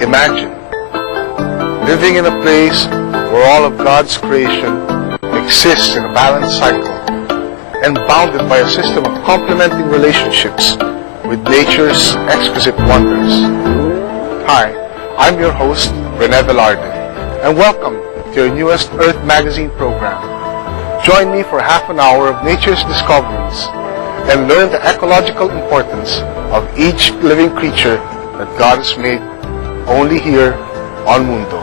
Imagine living in a place where all of God's creation exists in a balanced cycle and bounded by a system of complementing relationships with nature's exquisite wonders. Hi, I'm your host, Rene Velarde, and welcome to your newest Earth Magazine program. Join me for half an hour of nature's discoveries and learn the ecological importance of each living creature that God has made only here on Mundo.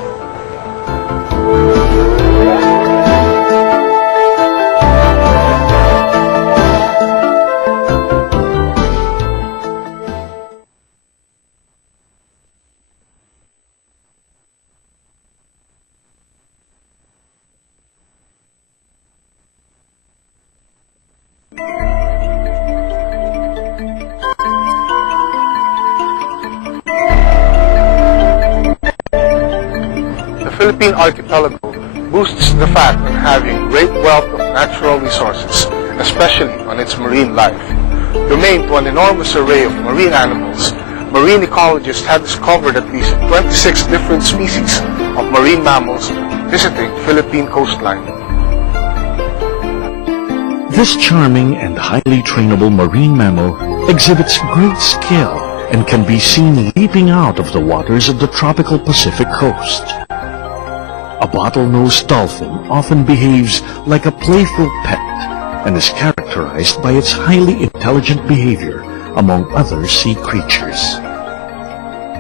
The Philippine archipelago boasts the fact of having great wealth of natural resources, especially on its marine life. Domain to an enormous array of marine animals, marine ecologists have discovered at least 26 different species of marine mammals visiting Philippine coastline. This charming and highly trainable marine mammal exhibits great skill and can be seen leaping out of the waters of the tropical Pacific coast. A bottlenose dolphin often behaves like a playful pet and is characterized by its highly intelligent behavior among other sea creatures.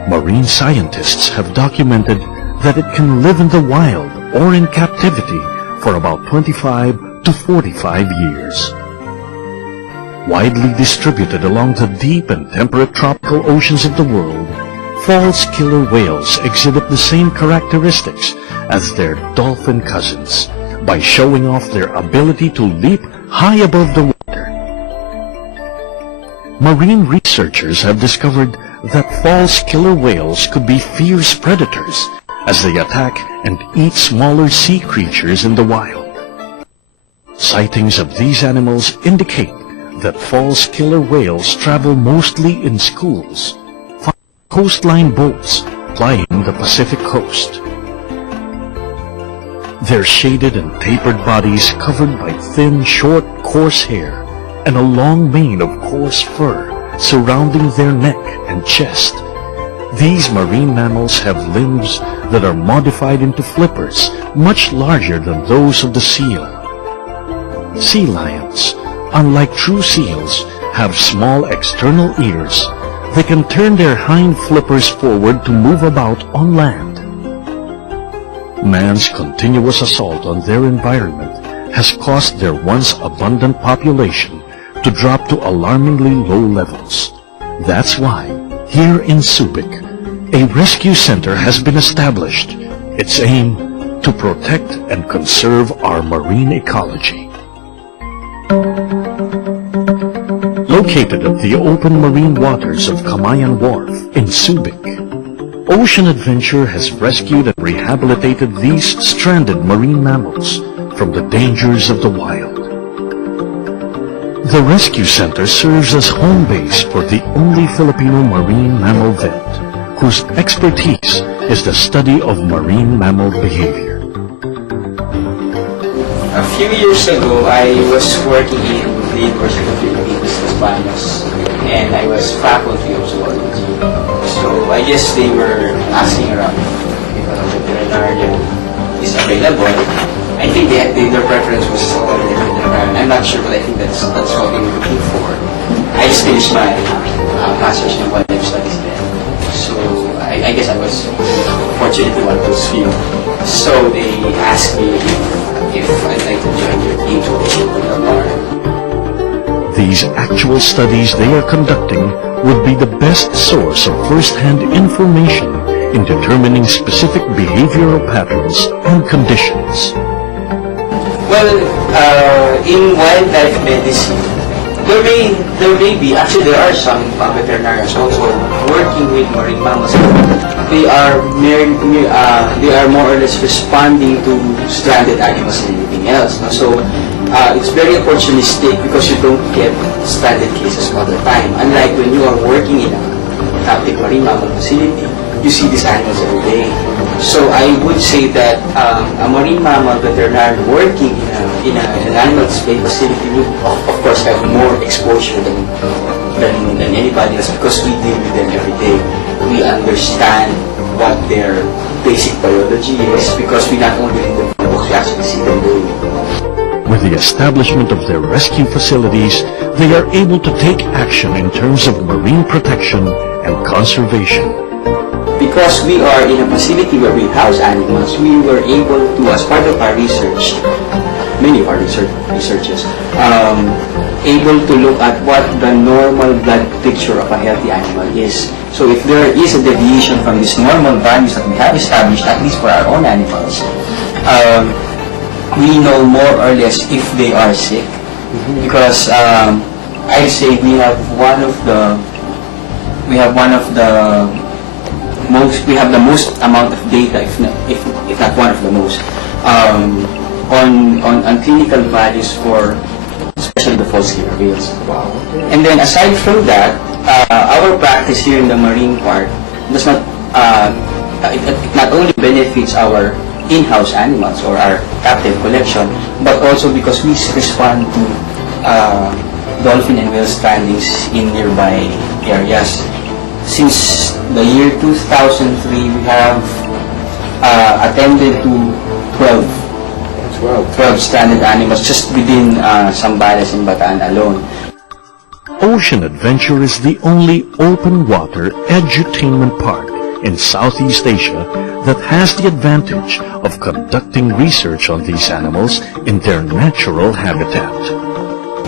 Marine scientists have documented that it can live in the wild or in captivity for about 25 to 45 years. Widely distributed along the deep and temperate tropical oceans of the world, false killer whales exhibit the same characteristics as their dolphin cousins by showing off their ability to leap high above the water. Marine researchers have discovered that false killer whales could be fierce predators as they attack and eat smaller sea creatures in the wild. Sightings of these animals indicate that false killer whales travel mostly in schools, coastline boats plying the Pacific coast. Their shaded and tapered bodies covered by thin, short, coarse hair and a long mane of coarse fur surrounding their neck and chest. These marine mammals have limbs that are modified into flippers much larger than those of the seal. Sea lions, unlike true seals, have small external ears. They can turn their hind flippers forward to move about on land. Man's continuous assault on their environment has caused their once abundant population to drop to alarmingly low levels. That's why, here in Subic, a rescue center has been established. Its aim to protect and conserve our marine ecology. Located at the open marine waters of Camayan Wharf in Subic, Ocean Adventure has rescued and rehabilitated these stranded marine mammals from the dangers of the wild. The rescue center serves as home base for the only Filipino marine mammal vet, whose expertise is the study of marine mammal behavior. A few years ago, I was working in the University of the Philippines, Las Bañas, and I was faculty of zoology. So I guess they were asking around if a veterinarian is available. I think their preference was already veterinarian. I'm not sure, but I think that's what they were looking for. I just finished my master's in wildlife studies then. So I guess I was fortunate to one of those few. So they asked me if I'd like to join your team to open a bar. These actual studies they are conducting would be the best source of first-hand information in determining specific behavioral patterns and conditions. Well, in wildlife medicine, there may be, actually there are some veterinarians also working with marine mammals. They are more or less responding to stranded animals and anything else. No? So it's very opportunistic because you don't get stranded cases all the time. Unlike when you are working in a captive marine mammal facility, you see these animals every day. So I would say that a marine mammal veterinarian working in an animal display facility would of course have more exposure than anybody else because we deal with them every day. We understand what their basic biology is because we not only read them from books, we actually see them doing it. With the establishment of their rescue facilities, they are able to take action in terms of marine protection and conservation. Because we are in a facility where we house animals, we were able to, as part of our research, many of our researches, able to look at what the normal blood picture of a healthy animal is. So if there is a deviation from these normal values that we have established, at least for our own animals, we know more or less if they are sick. Because I say we have the most amount of data, if not one of the most, on clinical values for especially the false killer whales. Wow. And then aside from that, our practice here in the marine park does not it not only benefits our in-house animals or our captive collection, but also because we respond to dolphin and whale strandings in nearby areas. Since the year 2003, we have attended to 12 stranded animals just within Zambales and Bataan alone. Ocean Adventure is the only open-water edutainment park in Southeast Asia that has the advantage of conducting research on these animals in their natural habitat.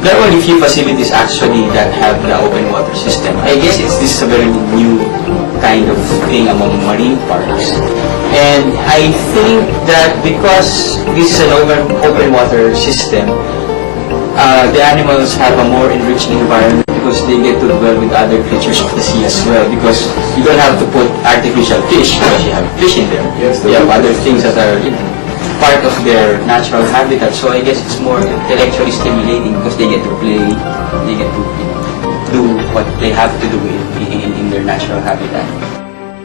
There are only few facilities actually that have the open water system. I guess this is a very new kind of thing among marine parks. And I think that because this is an open water system, the animals have a more enriched environment because they get to dwell with other creatures of the sea as well, because you don't have to put artificial fish because you have fish in there. Yes, you have other things that are part of their natural habitat. So I guess it's more intellectually stimulating because they get to play, they get to do what they have to do in their natural habitat.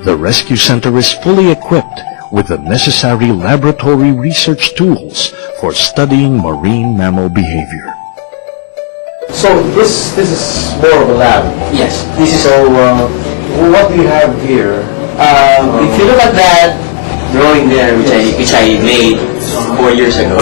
The rescue center is fully equipped with the necessary laboratory research tools for studying marine mammal behavior. So this is more of a lab. Yes, this is So what do you have here? if you look at that drawing there, which I made 4 years ago,